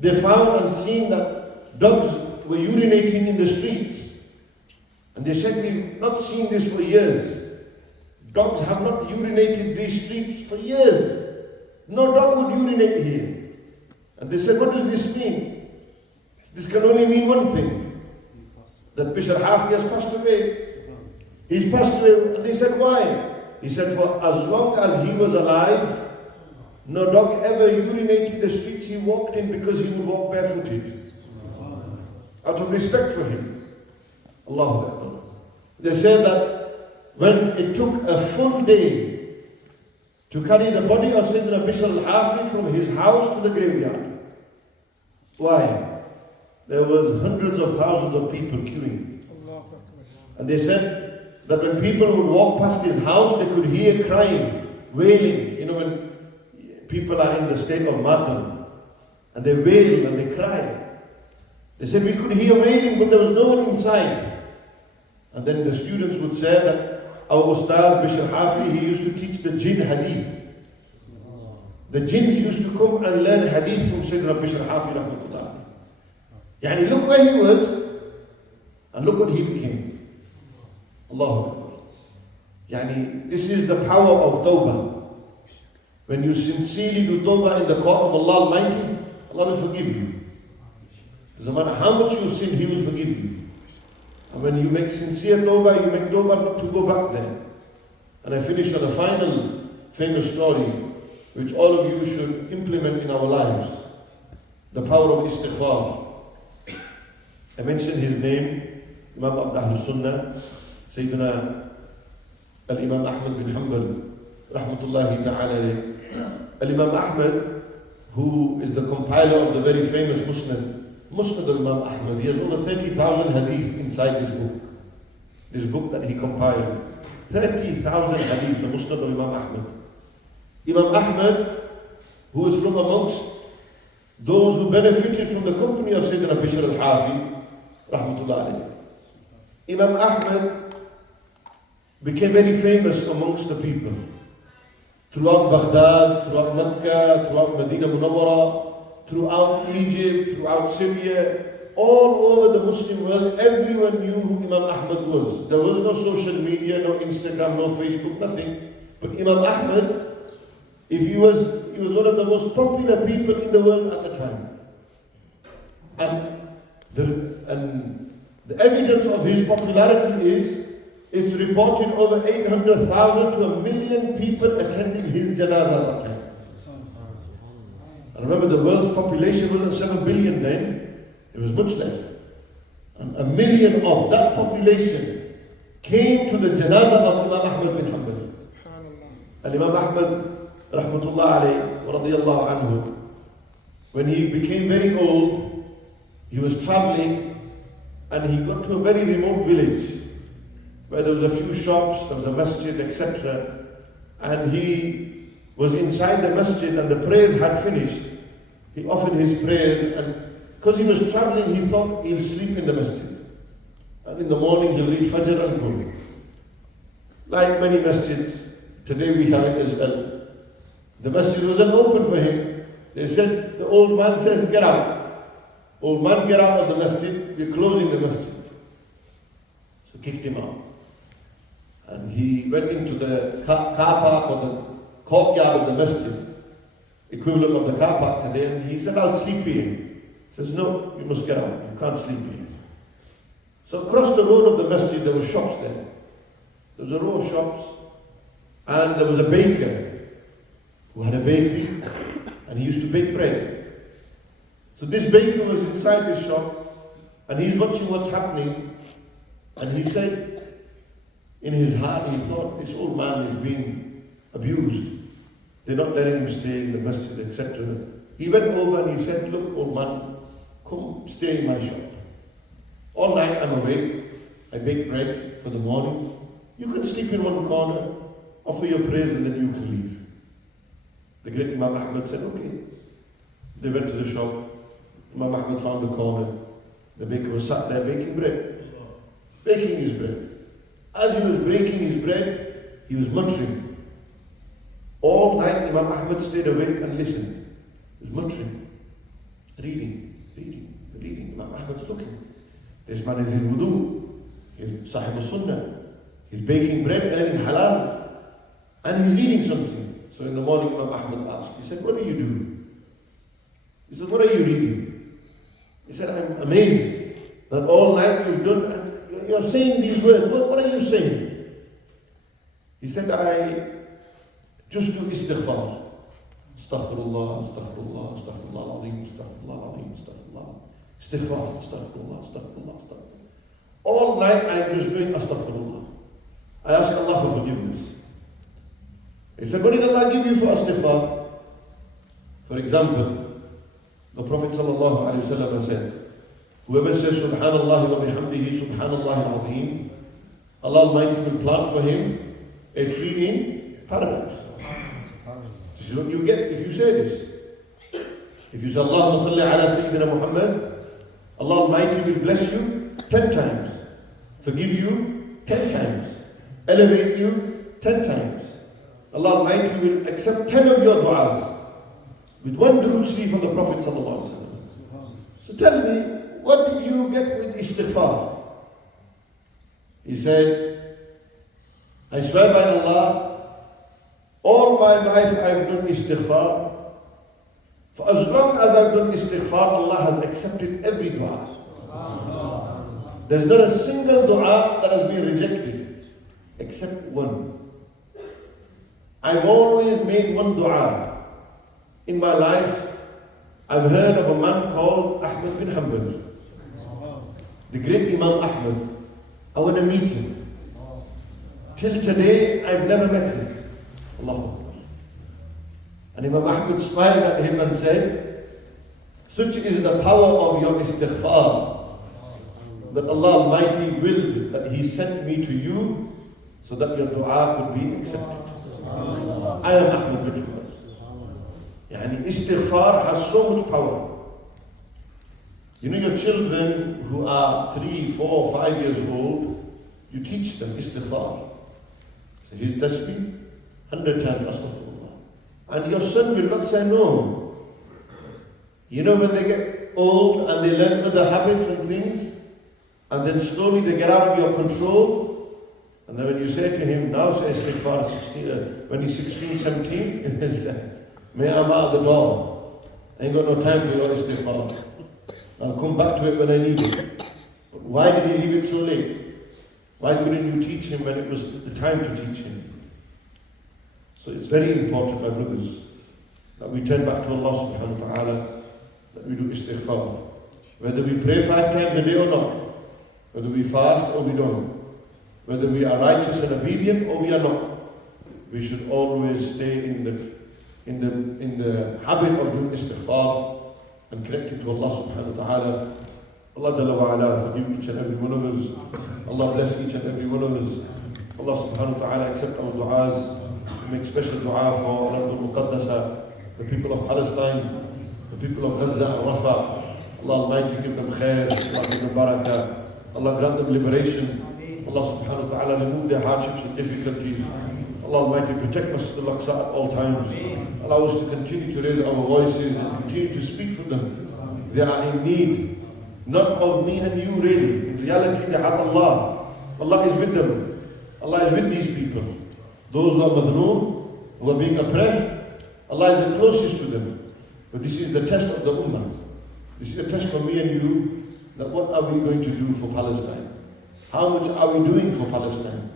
they found and seen that dogs were urinating in the streets. And they said, "We've not seen this for years. Dogs have not urinated these streets for years. No dog would urinate here." And they said, "What does this mean?" This can only mean one thing, that Bishr Hafi has passed away. He's passed away. And they said, "Why?" He said, "For as long as he was alive, no dog ever urinated the streets he walked in, because he would walk barefooted, out of respect for him." Allahu Akbar. They said that when it took a full day to carry the body of Sayyidina Bishr al-Hafi from his house to the graveyard. Why? There was hundreds of thousands of people queuing. And they said that when people would walk past his house, they could hear crying, wailing. You know, when people are in the state of matam, and they wail and they cry. They said, we could hear wailing, but there was no one inside. And then the students would say that our Ustaz Bishr Hafi, he used to teach the jinn hadith. The jinns used to come and learn hadith from Sayyidina Bishr Hafi rahmatullah. Yani look where he was, and look what he became. Allahu Akbar. Yani this is the power of tawbah. When you sincerely do tawbah in the court of Allah Almighty, Allah will forgive you. Doesn't matter how much you sin, He will forgive you. And when you make sincere tawbah, you make tawbah not to go back there. And I finish on a final famous story, which all of you should implement in our lives. The power of istighfar. I mentioned his name, Imam Abd Ahlus Sunnah, Sayyidina Al-Imam Ahmad bin Hanbal, rahmatullahi ta'ala alayh. Al-Imam Ahmad, who is the compiler of the very famous Musnad al-Imam Ahmad. He has over 30,000 hadith inside this book that he compiled. 30,000 hadith, the Musnad al-Imam Ahmad. Imam Ahmad, who is from amongst those who benefited from the company of Sayyidina Bishr al-Hafi, rahmatullah alayhi. Imam Ahmad became very famous amongst the people. Throughout Baghdad, throughout Mecca, throughout Medina Munawwara, throughout Egypt, throughout Syria, all over the Muslim world, everyone knew who Imam Ahmad was. There was no social media, no Instagram, no Facebook, nothing. But Imam Ahmad, he was one of the most popular people in the world at the time. And the evidence of his popularity is, it's reported over 800,000 to 1 million people attending his janazah at that time. And remember, the world's population wasn't 7 billion then, it was much less. And 1 million of that population came to the janazah of Imam Ahmad bin Hanbal. And Imam Ahmad, rahmatullah alayhi, wa radiyallahu anhu, when he became very old, he was traveling and he got to a very remote village where there was a few shops, there was a masjid, etc. And he was inside the masjid and the prayers had finished. He offered his prayers, and because he was traveling, he thought he'll sleep in the masjid. And in the morning he'll read Fajr and go. Like many masjids, today we have it as well. The masjid wasn't open for him. They said, the old man says, get out. Old man, get out of the masjid, we're closing the masjid. So kicked him out. And he went into the car park or the courtyard of the masjid, equivalent of the car park today, and he said, I'll sleep here. He says, no, you must get out, you can't sleep here. So across the road of the masjid, there were shops there. There was a row of shops, and there was a baker who had a bakery, and he used to bake bread. So this baker was inside his shop, and he's watching what's happening, and he said, in his heart, he thought, this old man is being abused. They're not letting him stay in the masjid, etc. He went over and he said, look, old man, come stay in my shop. All night I'm awake, I bake bread for the morning. You can sleep in one corner, offer your prayers, and then you can leave. The great Imam Ahmad said, okay. They went to the shop. Imam Ahmad found a corner. The baker was sat there baking bread. Baking his bread. As he was breaking his bread, he was muttering. All night Imam Ahmad stayed awake and listened. He was muttering, reading. Imam Ahmad's looking. This man is in wudu. He's Sahib al-Sunnah. He's baking bread, earning halal. And he's reading something. So in the morning Imam Ahmad asked, he said, what are you doing? He said, what are you reading? He said, I'm amazed that all night you've done, and you're saying these words. What are you saying? He said, I just do istighfar. Astaghfirullah, astaghfirullah, astaghfirullah al-azim, astaghfirullah al-azim, astaghfirullah. Istighfar, astaghfirullah, astaghfirullah, astaghfirullah. All night I'm just doing astaghfirullah. I ask Allah for forgiveness. He said, what did Allah give you for istighfar? For example, the Prophet ﷺ said, whoever says Subhanallah wa bihamdihi, Subhanallah al-azim, Allah Almighty will plant for him a tree in paradise. This is what you get if you say this. If you say, Allahumma salli ala Sayyidina Muhammad, Allah Almighty will bless you 10 times, forgive you 10 times, elevate you 10 times. Allah Almighty will accept 10 of your du'as with one durood sharif on the Prophet sallallahu alaihi wasallam. So tell me, what did you get with istighfar? He said, I swear by Allah, all my life I've done istighfar. For as long as I've done istighfar, Allah has accepted every dua. There's not a single dua that has been rejected, except one. I've always made one dua. In my life, I've heard of a man called Ahmad bin Hanbal, the great Imam Ahmad. I want to meet him. Till today, I've never met him. Allah. And Imam Ahmad smiled at him and said, such is the power of your istighfar, that Allah Almighty willed that He sent me to you so that your dua could be accepted. I am Ahmad bin Hanbal. Yani istighfar has so much power. You know, your children who are 3, 4, 5 years old, you teach them istighfar. So here's tasbih, 100 times astaghfirullah. And your son will not say no. You know, when they get old and they learn other habits and things, and then slowly they get out of your control, and then when you say to him, now say istighfar, when he's 16, 17, he'll say, may I'm out the door. I ain't got no time for your istighfar. I'll come back to it when I need it. But why did he leave it so late? Why couldn't you teach him when it was the time to teach him? So it's very important, my brothers, that we turn back to Allah subhanahu wa ta'ala, that we do istighfar. Whether we pray 5 times a day or not, whether we fast or we don't, whether we are righteous and obedient or we are not, we should always stay in the habit of doing istighfar and connected to Allah subhanahu wa ta'ala. Allah Jalla wa ala forgive each and every one of us. Allah bless each and every one of us. Allah subhanahu wa ta'ala accept our du'as. Make special dua for Al-Ardul Muqaddasa, the people of Palestine, the people of Gaza and Rafah. Allah Almighty give them khair, Allah give them barakah, Allah grant them liberation. Allah subhanahu wa ta'ala remove their hardships and difficulties. Allah Almighty protect Masjid Al-Aqsa at all times. Allow us to continue to raise our voices and continue to speak for them. They are in need, not of me and you really. In reality they have Allah. Allah is with them. Allah is with these people. Those who are madhnoon, who are being oppressed, Allah is the closest to them. But this is the test of the ummah. This is a test for me and you, that what are we going to do for Palestine? How much are we doing for Palestine?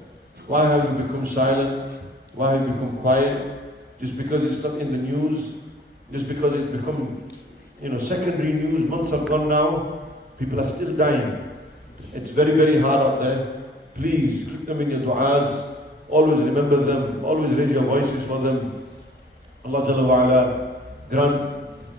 Why have we become silent? Why have we become quiet? Just because it's not in the news? Just because it's become, secondary news? Months have gone now, people are still dying. It's very, very hard out there. Please, keep them in your du'as. Always remember them, always raise your voices for them. Allah Jalla wa ala grant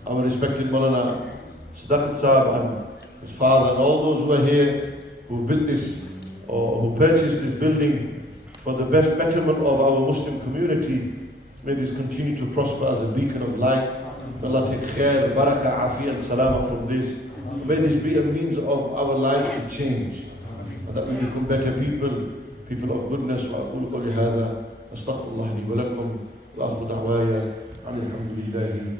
our respected Maulana Sadaqat Saab and his father and all those who are here, who built this or who purchased this building for the betterment of our Muslim community. May this continue to prosper as a beacon of light. May Allah take khair, barakah, afiyah and salama from this. May this be a means of our lives to change, and that we become better people of goodness. وأقول قولي هذا أستغفر الله لي ولكم وآخر دعوايا الحمد لله